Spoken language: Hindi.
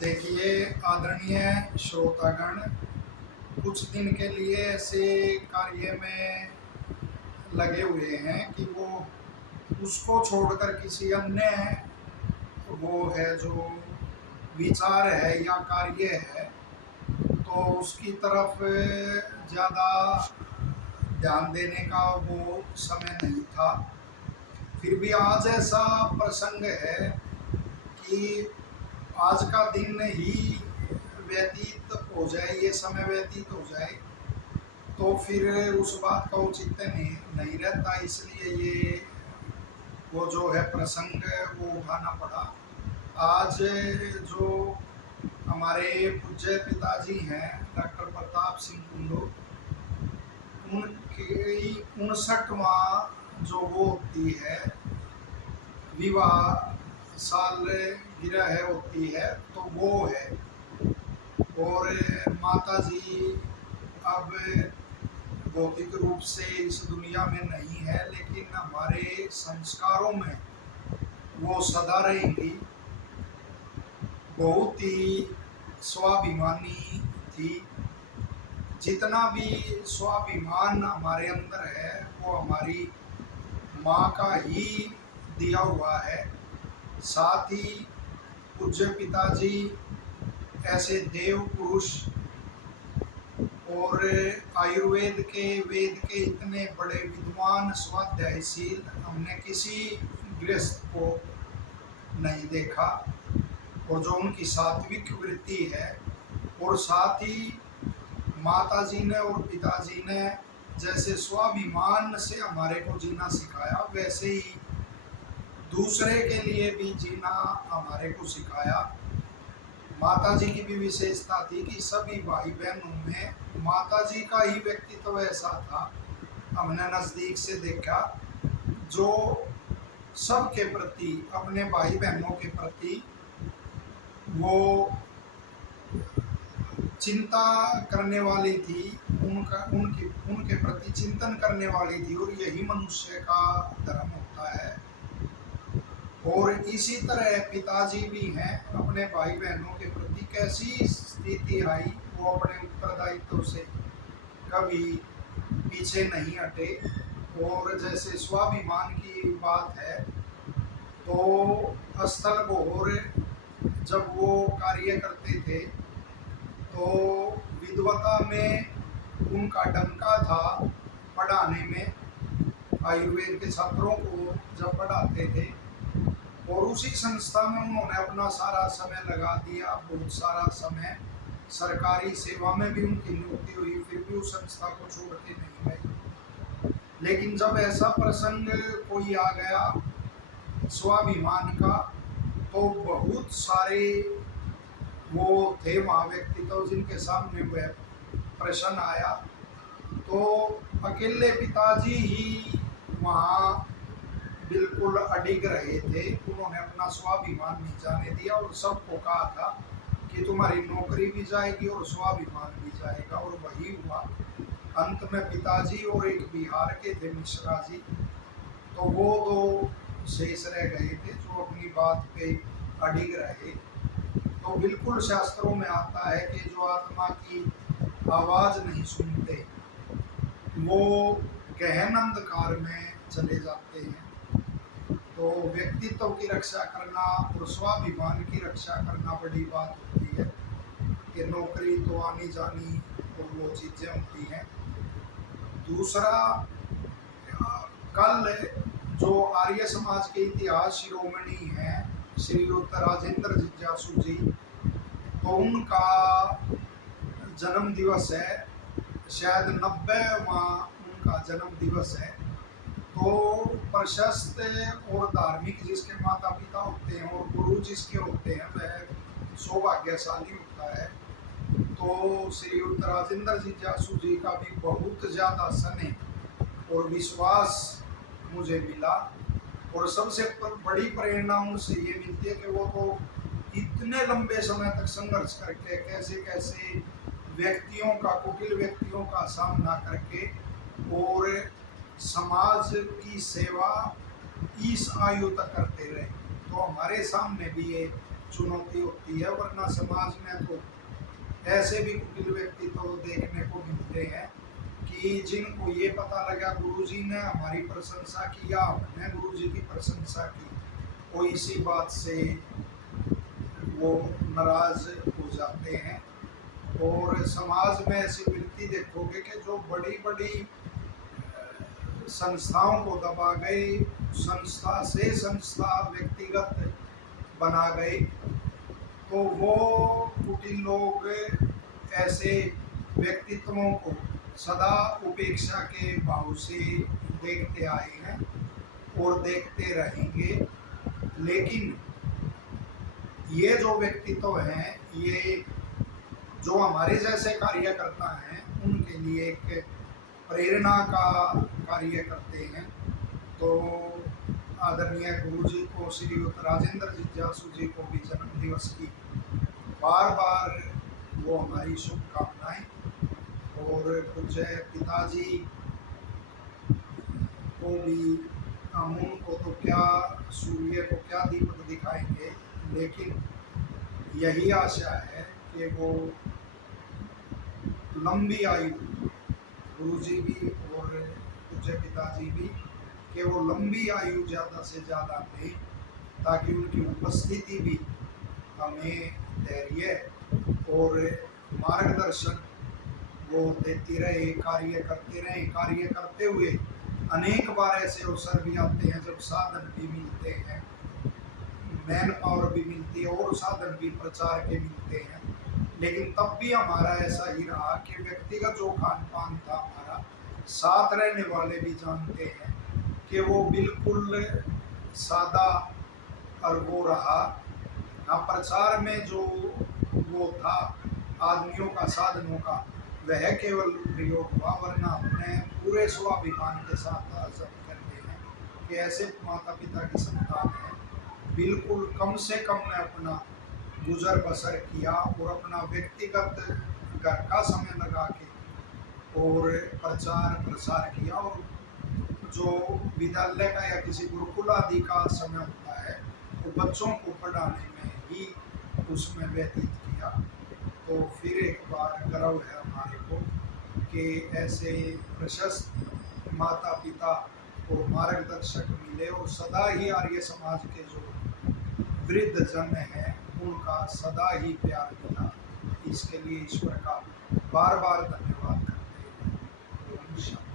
देखिए आदरणीय श्रोतागण, कुछ दिन के लिए ऐसे कार्य में लगे हुए हैं कि वो उसको छोड़कर किसी अन्य वो है जो विचार है या कार्य है, तो उसकी तरफ ज़्यादा ध्यान देने का वो समय नहीं था। फिर भी आज ऐसा प्रसंग है कि आज का दिन ही व्यतीत हो जाए, ये समय व्यतीत हो जाए, तो फिर उस बात का औचित्य नहीं रहता। इसलिए ये वो जो है प्रसंग वो उठाना पड़ा। आज जो हमारे पूज्य पिताजी हैं डॉक्टर प्रताप सिंह कुंडू, उनकी 59वां जो वो होती है विवाह साल गिरह होती है, तो वो है। और माता जी अब भौतिक रूप से इस दुनिया में नहीं है, लेकिन हमारे संस्कारों में वो सदा रहेंगी। बहुत ही स्वाभिमानी थी। जितना भी स्वाभिमान हमारे अंदर है वो हमारी माँ का ही दिया हुआ है। साथ ही पूज्य पिताजी ऐसे देव पुरुष और आयुर्वेद के वेद के इतने बड़े विद्वान स्वाध्यायशील हमने किसी गृहस्थ को नहीं देखा। और जो उनकी सात्विक वृत्ति है, और साथ ही माता जी ने और पिताजी ने जैसे स्वाभिमान से हमारे को जीना सिखाया, वैसे ही दूसरे के लिए भी जीना हमारे को सिखाया। माता जी की भी विशेषता थी कि सभी भाई बहनों में माता जी का ही व्यक्तित्व ऐसा था, हमने नज़दीक से देखा, जो सबके प्रति, अपने भाई बहनों के प्रति वो चिंता करने वाली थी, उनके प्रति चिंतन करने वाली थी। और यही मनुष्य का धर्म होता है। और इसी तरह पिताजी भी हैं, अपने भाई बहनों के प्रति कैसी स्थिति आई वो अपने उत्तरदायित्व से कभी पीछे नहीं हटे। और जैसे स्वाभिमान की बात है, तो स्थल बोर जब वो कार्य करते थे तो विद्वता में उनका डंका था। पढ़ाने में आयुर्वेद के छात्रों को जब पढ़ाते थे, और उसी संस्था में उन्होंने अपना सारा समय लगा दिया। बहुत सारा समय सरकारी सेवा में भी उनकी नियुक्ति हुई, फिर भी उस संस्था को छोड़ के नहीं गए। लेकिन जब ऐसा प्रसंग कोई आ गया स्वाभिमान का, तो बहुत सारे वो थे वहाँ व्यक्तित्व जिनके सामने वह प्रश्न आया, तो अकेले पिताजी ही वहाँ बिल्कुल अडिग रहे थे। उन्होंने अपना स्वाभिमान नहीं जाने दिया और सबको कहा था कि तुम्हारी नौकरी भी जाएगी और स्वाभिमान भी जाएगा। और वही हुआ। अंत में पिताजी और एक बिहार के थे मिश्रा जी, तो वो दो शेष रह गए थे जो अपनी बात पे अडिग रहे। तो बिल्कुल शास्त्रों में आता है कि जो आत्मा की आवाज़ नहीं सुनते वो गहन अंधकार में चले जाते हैं। तो व्यक्तित्व की रक्षा करना और स्वाभिमान की रक्षा करना बड़ी बात होती है। कि नौकरी तो आनी जानी और वो चीज़ें होती हैं। दूसरा, कल जो आर्य समाज के इतिहास शिरोमणि हैं श्रीयुक्त राजेंद्र जिज्ञासु जी, तो उनका जन्म दिवस है, शायद 90वां उनका जन्म दिवस है। तो प्रशस्त और धार्मिक जिसके माता पिता होते हैं और गुरु जिसके होते हैं वह सौभाग्यशाली होता है। तो श्रीयुक्त राजेंद्र जिज्ञासु जी का भी बहुत ज़्यादा स्नेह और विश्वास मुझे मिला। और सबसे बड़ी प्रेरणा उनसे ये मिलती है कि वो तो इतने लंबे समय तक संघर्ष करके कैसे कैसे व्यक्तियों का, कुटिल व्यक्तियों का सामना करके और समाज की सेवा इस आयु तक करते रहे। तो हमारे सामने भी ये चुनौती होती है, वरना समाज में तो ऐसे भी कुटिल व्यक्ति तो देखने को मिलते हैं कि जिनको ये पता लगा गुरुजी ने हमारी प्रशंसा की या हमने गुरुजी की प्रशंसा की, वो इसी बात से वो नाराज हो जाते हैं। और समाज में ऐसी वृत्ति देखोगे कि जो बड़ी बड़ी संस्थाओं को दबा गए, संस्था से संस्था व्यक्तिगत बना गए, तो वो कुटिल लोग ऐसे व्यक्तित्वों को सदा उपेक्षा के भाव से देखते आए हैं और देखते रहेंगे। लेकिन ये जो व्यक्तित्व हैं, ये जो हमारे जैसे कार्यकर्ता हैं, उनके लिए एक प्रेरणा का कार्य करते हैं। तो आदरणीय गुरु जी को, श्री राजेंद्र जिज्ञासु जी को भी जन्म दिवस की बार बार वो हमारी शुभकामनाएं। और पूज्य पिताजी को भी, हम उनको तो क्या, सूर्य को क्या दीपक दिखाएंगे, लेकिन यही आशा है कि वो लंबी आयु, गुरु जी भी और पूज्य पिताजी भी, कि वो लंबी आयु ज़्यादा से ज़्यादा दें, ताकि उनकी उपस्थिति भी हमें धैर्य और मार्गदर्शन वो देती रहे, कार्य करते रहें। कार्य करते हुए अनेक बार ऐसे अवसर भी आते हैं जब साधन भी मिलते हैं, मैन पावर भी मिलती है और साधन भी प्रचार के मिलते हैं, लेकिन तब भी हमारा ऐसा ही रहा कि व्यक्तिगत जो खान पान था हमारा, साथ रहने वाले भी जानते हैं कि वो बिल्कुल सादा और वो रहा। हाँ, प्रचार में जो वो था आदमियों का, साधनों का, वह केवल प्रयोग हुआ, वरना हमने पूरे स्वाभिमान के साथ सब करते हैं कि ऐसे माता पिता की संतान है, बिल्कुल कम से कम में अपना गुजर बसर किया और अपना व्यक्तिगत घर का समय लगा के और प्रचार प्रसार किया। और जो विद्यालय का या किसी गुरुकुल आदि का समय होता है, वो बच्चों को पढ़ाने में ही उसमें व्यतीत किया। तो फिर एक बार गर्व है हमारे को कि ऐसे प्रशस्त माता पिता और मार्गदर्शक मिले, और सदा ही आर्य समाज के जो वृद्ध जन हैं उनका सदा ही प्यार मिला। इसके लिए ईश्वर का बार बार धन्यवाद करते हैं।